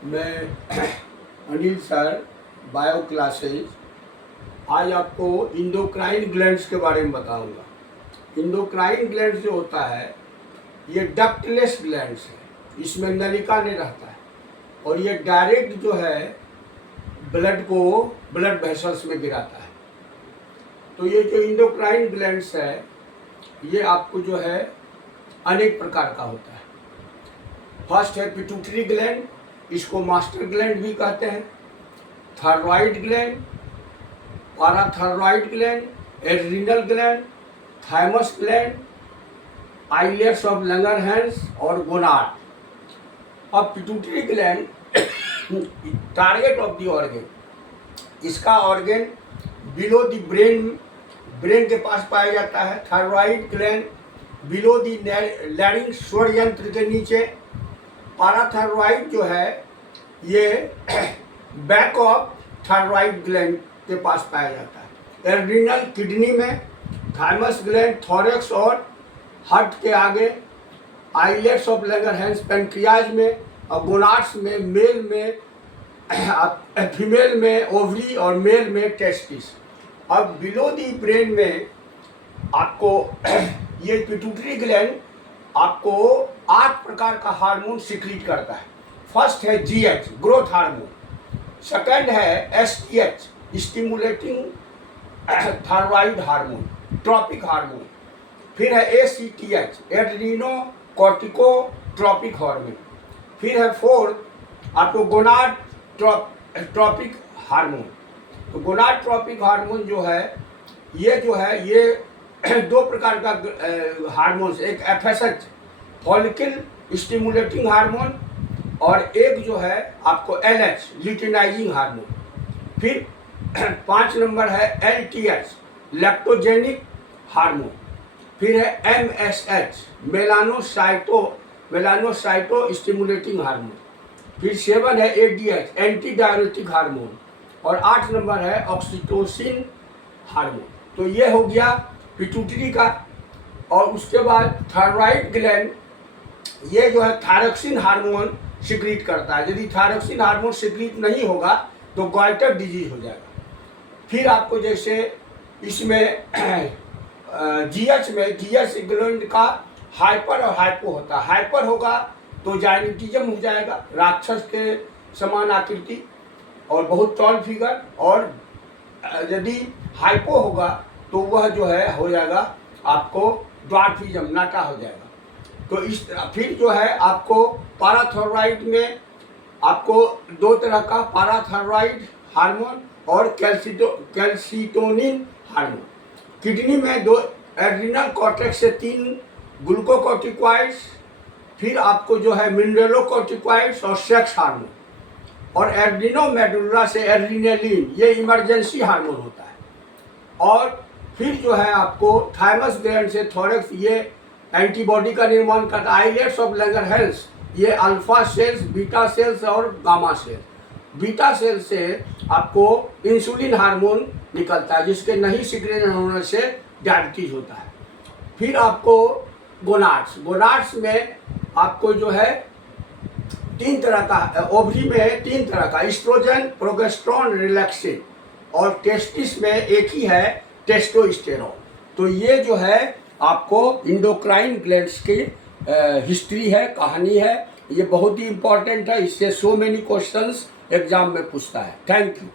मैं Anil sir, bio classes. आज आपको इंडोक्राइन ग्लैंड्स के बारे में बताऊंगा। इंडोक्राइन ग्लैंड्स जो होता है ये डक्टलेस ग्लैंड्स है, इसमें नलिका नहीं रहता है और ये डायरेक्ट जो है ब्लड को ब्लड वेसल्स में गिराता है। तो ये जो इंडोक्राइन ग्लैंड्स है ये आपको जो है अनेक प्रकार का होता है। फर्स्ट है पिट्यूटरी ग्लैंड, इसको मास्टर ग्लैंड भी कहते हैं। Thyroid gland, parathyroid gland, adrenal gland, thymus gland, islets of Langerhans और गोनाड। अब pituitary gland target of the organ, इसका ऑर्गन बिलो द ब्रेन के पास पाया जाता है। Thyroid gland below the larynx, स्वर यंत्र के नीचे। पाराथायराइड जो है ये बैक ऑफ थायराइड ग्लैंड के पास पाया जाता है। एड्रिनल किडनी में, थाइमस ग्लैंड थोरैक्स और हार्ट के आगे, आइलेट्स ऑफ लंगरहैंस पैंक्रियाज में, और गोनाड्स में, मेल में फीमेल में ओवरी और मेल में टेस्टिस। अब बिलो दी ब्रेन में आपको ये पिट्यूटरी ग्लैंड आपको 8 प्रकार का हार्मोन सिक्रीट करता है। फर्स्ट है जीएच, ग्रोथ हार्मोन। सेकंड है STH, stimulating thyroid hormone, tropic hormone. फिर है एसीटीएच, एड्रीनो कॉर्टिकोट्रॉपिक हार्मोन। फिर है फोर्थ आपको गोनाड ट्रॉपिक हार्मोन। तो गोनाड ट्रॉपिक हार्मोन जो है ये 2 प्रकार का हार्मोन्स, एक एफएसएच फॉलिकल स्टिमुलेटिंग हार्मोन और एक जो है आपको एलएच ल्यूटिनाइजिंग हार्मोन। फिर 5 नंबर है एलटीएच लैक्टोजेनिक हार्मोन। फिर है एमएसएच मेलानोसाइटो स्टिमुलेटिंग हार्मोन। फिर 7 है एडीएच एंटी डायरेटिक हार्मोन और 8 नंबर है ऑक्सीटोसिन हार्मोन। तो ये हो गया पिट्यूटरी का। और उसके बाद थायराइड ग्लैंड ये जो है थायरोक्सिन हार्मोन सिक्रीट करता है। यदि थायरोक्सिन हार्मोन सिक्रीट नहीं होगा तो गॉइटर डिजीज हो जाएगा। फिर आपको जैसे इसमें जीएच में जीएच ग्लैंड का हाइपर और हाइपो होता है। हाइपर होगा तो जायनेटिज्म हो जाएगा, राक्षस के समान आकृति और बहुत टॉल फिगर। और यदि हाइपो होगा तो वह जो है हो जाएगा आपको ड्वार्फिज्म, नाटा हो जाएगा। तो इस फिर जो है आपको पाराथायराइड में आपको 2 तरह का पाराथायराइड हार्मोन और कैल्सिटोनिन हार्मोन। किडनी में 2 एड्रिनल कॉर्टेक्स से 3 ग्लूकोकॉर्टिकॉइड्स। फिर आपको जो है मिनरलोकॉर्टिकॉइड्स और सेक्स हार्मोन। और एड्रिनोमेडुला से एड्रिनलिन, ये इमरजेंसी हार्मोन होता है। और फिर जो है आपको थाइमस ग्लैंड से थोरैक्स, ये एंटीबॉडी का निर्माण करता है। आइलेट्स ऑफ लंगरहैंस ये अल्फा सेल्स, बीटा सेल्स और गामा सेल्स। बीटा सेल से आपको इंसुलिन हार्मोन निकलता है जिसके नहीं सिक्रेशन होने से डायबिटीज होता है। फिर आपको गोनाड्स में आपको जो है 3 तरह का, ओवरी में 3 तरह का, एस्ट्रोजन, प्रोजेस्टेरोन, रिलैक्सिन। और टेस्टिस में एक ही है, टेस्टोस्टेरोन। तो ये जो है आपको इंडोक्राइन ग्लैंड्स की हिस्ट्री है, कहानी है। ये बहुत ही इंपॉर्टेंट है, इससे सो मेनी क्वेश्चंस एग्जाम में पूछता है। Thank you.